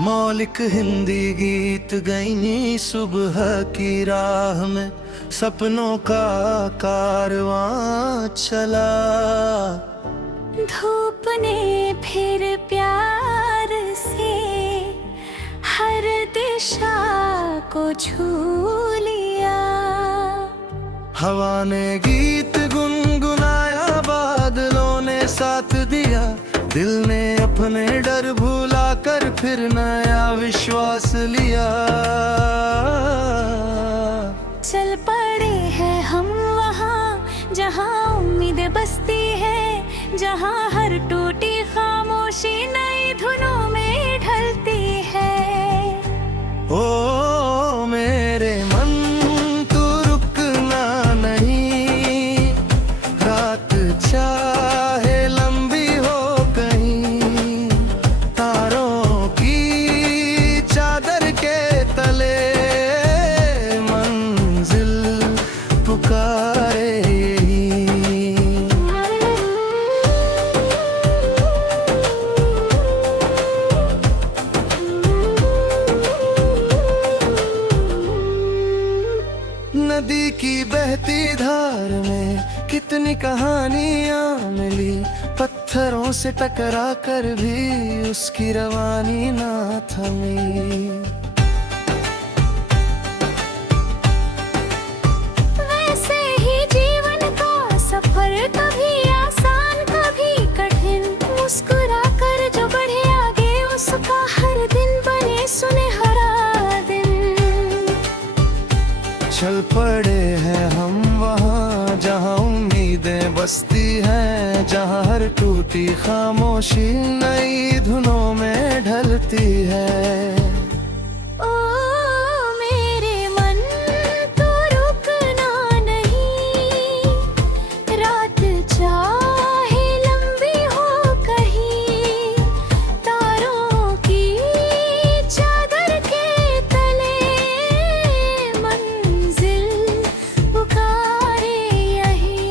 मौलिक हिंदी गीत गईनी सुबह की राह में, सपनों का कारवां चला। धूप ने फिर प्यार से हर दिशा को छू लिया। हवा ने गीत गुनगुनाया, बादलों ने साथ दिया। दिल ने अपने डर भुला कर फिर नया विश्वास लिया। चल पड़े हैं हम वहाँ जहाँ उम्मीद बसती है, जहाँ हर टूटी खामोशी नई धुनों में ढलती है। ओ मेरे मन तू रुकना नहीं, रात चाहे लंबी हो कहीं, तारों की चादर के तले मंजिल पुकारे नदी की बहती धार में कितनी कहानियां मिली। पत्थरों से टकरा कर भी उसकी रवानी ना थमी। वैसे ही जीवन का सफर कभी आसान कभी कठिन, मुस्कुरा कर जो बढ़े आगे उसका हर दिन बने सुनहरा दिन। चल पड़े हैं हम वहाँ जहाँ उम्मीदें बसती हैं, जहाँ हर टूटी खामोशी नई धुनों में ढलती है। ओ मेरे मन तू रुकना नहीं, रात चाहे लंबी हो कहीं, तारों की चादर के तले मंजिल पुकारे यहीं।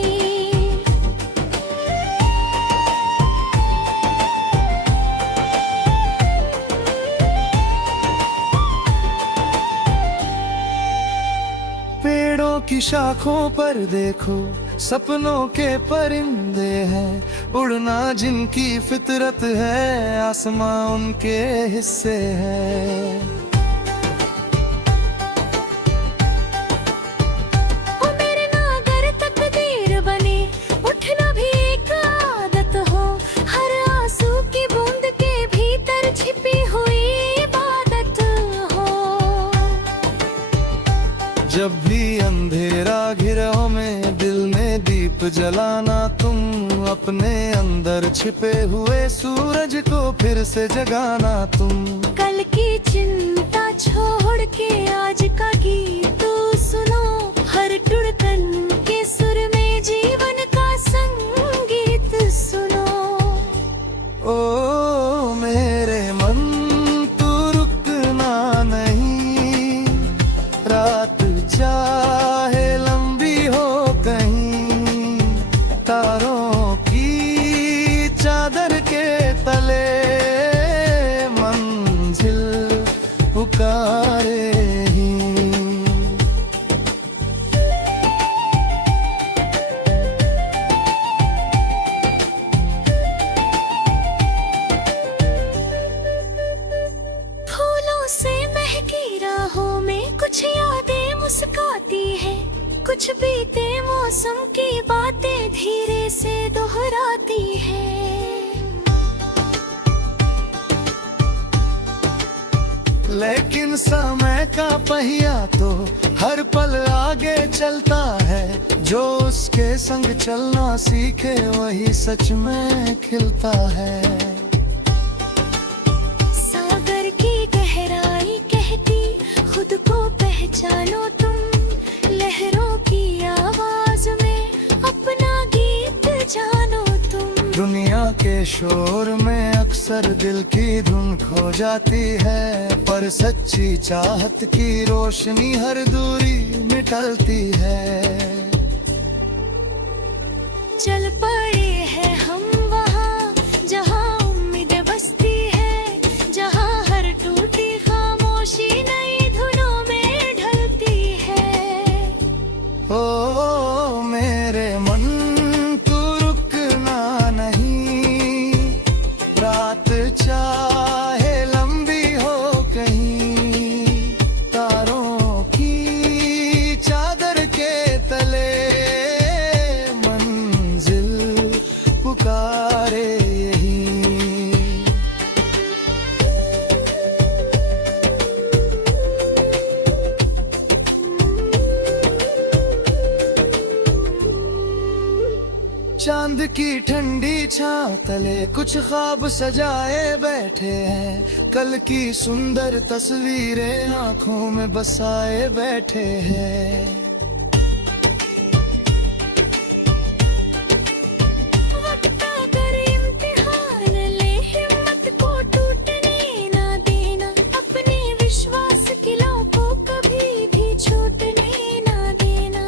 पेड़ों की शाखों पर देखो सपनों के परिंदे हैं, उड़ना जिनकी फितरत है, आसमां उनके हिस्से है। ओ मेरे नागर तकदीर बने, उठना भी एक आदत हो, हर आंसू की बूंद के भीतर छिपी हुई इबादत हो। जब भी अंधेरा घिरो में दिल में दीप जलाना, तुम अपने अंदर छिपे हुए सूरज को फिर से जगाना। तुम कल की चिंता छोड़ के आज का गीत सुनो, हर धड़कन के सुर में जीवन का संगीत सुनो। ओ मेरे मन तू रुकना नहीं, रात चाहे लंबी हो कहीं, तारों की चादर के तले मंजिल पुकारे ही। फूलों से महकी राहों में कुछ यादें मुस्काती है, कुछ बीते मौसम की बातें धीरे से दोहराती है। लेकिन समय का पहिया तो हर पल आगे चलता है, जो उसके संग चलना सीखे वही सच में खिलता है। सागर की गहराई कहती खुद को पहचानो तुम, लहरों की आवाज में अपना गीत जानो तुम। दुनिया के शोर में अक्सर दिल की धुन खो जाती है, पर सच्ची चाहत की रोशनी हर दूरी मिटलती है। चल पड़े हैं हम वहाँ जहाँ उम्मीद बसती है, जहाँ हर टूट चांद की ठंडी छां तले कुछ ख्वाब सजाए बैठे हैं, कल की सुंदर तस्वीरें आंखों में बसाए बैठे हैं। वक्त अगर इम्तिहान ले, हिम्मत को टूटने ना देना, अपने विश्वास की लौ को कभी भी छूटने ना देना।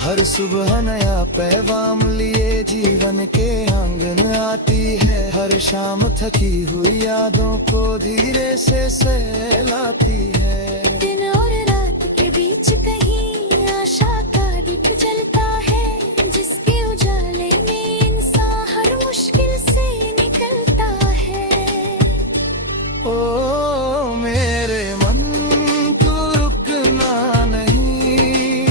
हर सुबह नया पैगाम लिए जीवन के आंगन आती है, हर शाम थकी हुई यादों को धीरे से सहलाती है। दिन और रात के बीच कहीं आशा का दीप जलता है, जिसके उजाले में इंसान हर मुश्किल से निकलता है। ओ मेरे मन तू रुकना नहीं,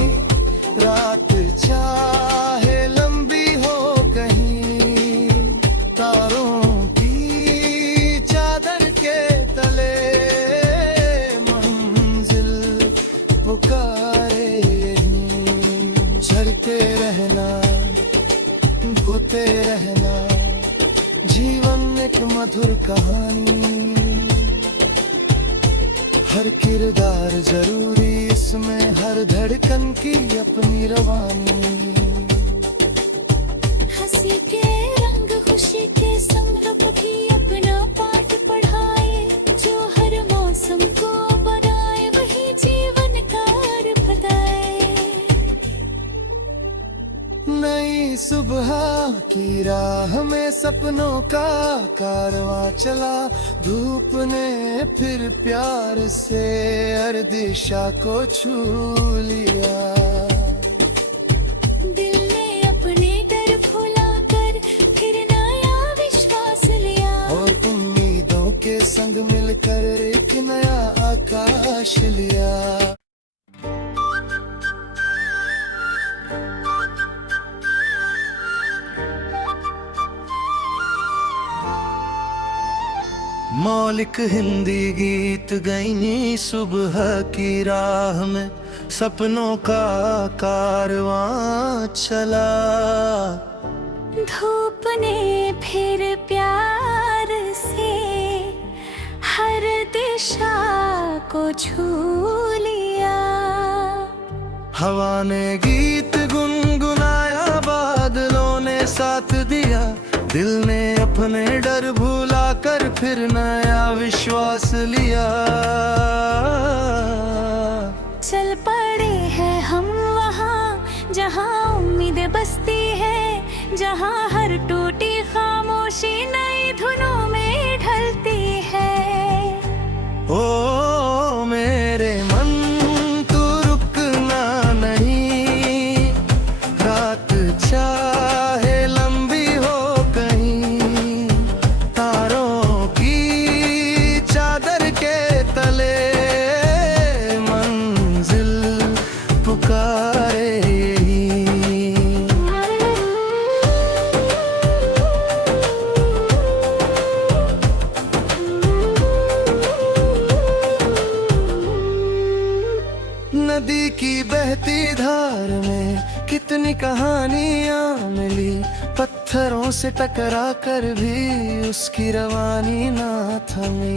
रात चाहे लंबी हो कहीं, तारों की चादर के तले मंजिल पुकारे यहीं। चलते रहना, भूते रहना, जीवन एक मधुर कहानी, हर किरदार जरूरी इसमें, हर धड़कन की अपनी रवानी। हंसी के रंग खुशी के संग कभी अपना पाठ पढ़ाए, जो हर मौसम को बनाए वही जीवन का अर्थ बताए। नई सुबह की राह में सपनों का कारवां चला, धूप ने फिर प्यार से हर दिशा को छू लिया। दिल ने अपने डर भुला कर फिर नया विश्वास लिया, और उम्मीदों के संग मिलकर एक नया आकाश लिया। मौलिक हिंदी गीत गईनी सुबह की राह में, सपनों का कारवां चला। धूप ने फिर प्यार से हर दिशा को छू लिया। हवा ने गीत गुनगुनाया, बादलों ने साथ दिया, दिल ने अपने डर भुला कर फिर नया विश्वास लिया। चल पड़े हैं हम वहाँ जहाँ उम्मीदें बसती है, जहाँ हर टूटी खामोशी नई धुनों में ढलती है। ओ मेरे मन तू रुकना नहीं, रात चाहे लंबी हो कहीं, तारों की चादर के तले मंजिल पुकारे यहीं। नदी की बहती धार में कितनी कहानियां मिली, पत्थरों से टकरा कर भी उसकी रवानी ना थमी।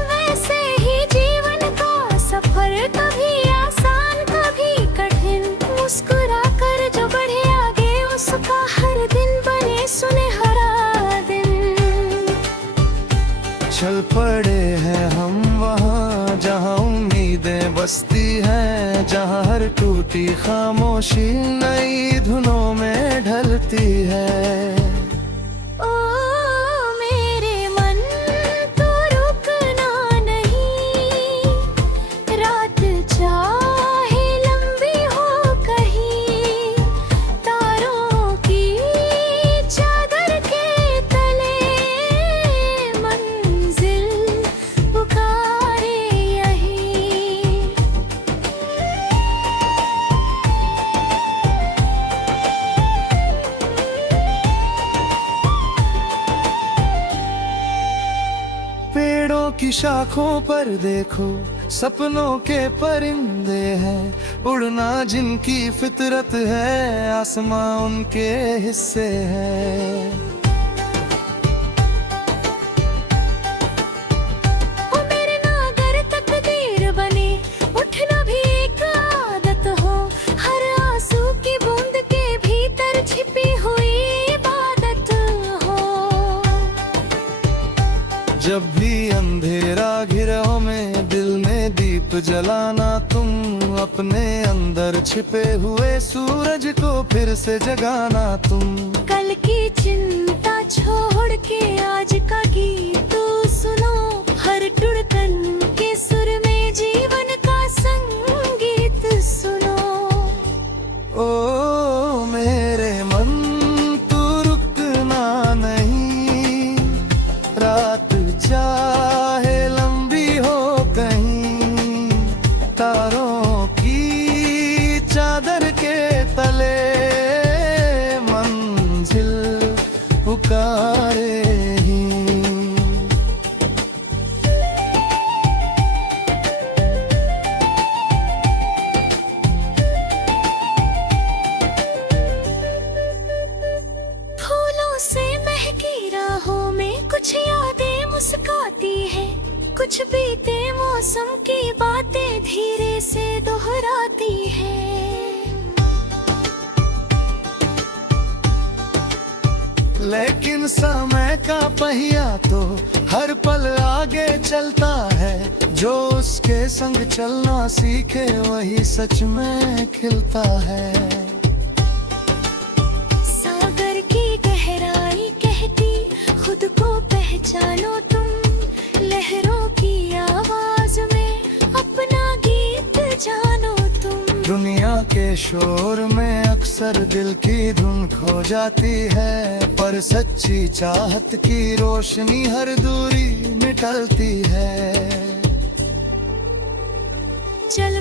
वैसे ही जीवन का सफर कभी आसान कभी कठिन, मुस्कुरा कर जो बढ़े आगे उसका हर दिन बने सुनहरा दिन। चल पड़े हैं हम वहाँ जहाँ उम्मीदें बसती हैं, जहाँ हर टूटी खामोशी नई धुनों में ढलती है। ओ मेरे मन तू रुकना नहीं, रात चाहे लंबी हो कहीं, तारों की चादर के तले मंजिल पुकारे यहीं। पेड़ों की शाखों पर देखो, सपनों के परिंदे हैं। उड़ना जिनकी फितरत है, आसमां उनके हिस्से है। ओ मेरे नागर तकदीर बने, उठना भी एक आदत हो। हर आंसू की बूंद के भीतर छिपी हुई इबादत हो। जब भी अंधेरा घिरो में दिल में दीप जलाना, तुम अपने अंदर छिपे हुए सूरज को फिर से जगाना। तुम कल की चिंता छोड़ के आज का गीत सुनो। हर धड़कन के सुर में जीवन का संगीत सुनो। ओ मेरे मन, तू रुकना नहीं। रात चाहे लंबी हो कहीं, तारों की चादर के तले मंजिल पुकारे ही। फूलों से महकी राहों में कुछ यादें मुस्काती है। कुछ बीते मौसम की बातें धीरे से दोहराती है। लेकिन समय का पहिया तो हर पल आगे चलता है। जो उसके संग चलना सीखे वही सच में खिलता है। सागर की गहराई कहती, खुद को पहचानो तुम। लहरों की आवाज में अपना गीत जानो तुम। दुनिया के शोर में अक्सर दिल की धुन खो जाती है, पर सच्ची चाहत की रोशनी हर दूरी मिटलती है। चल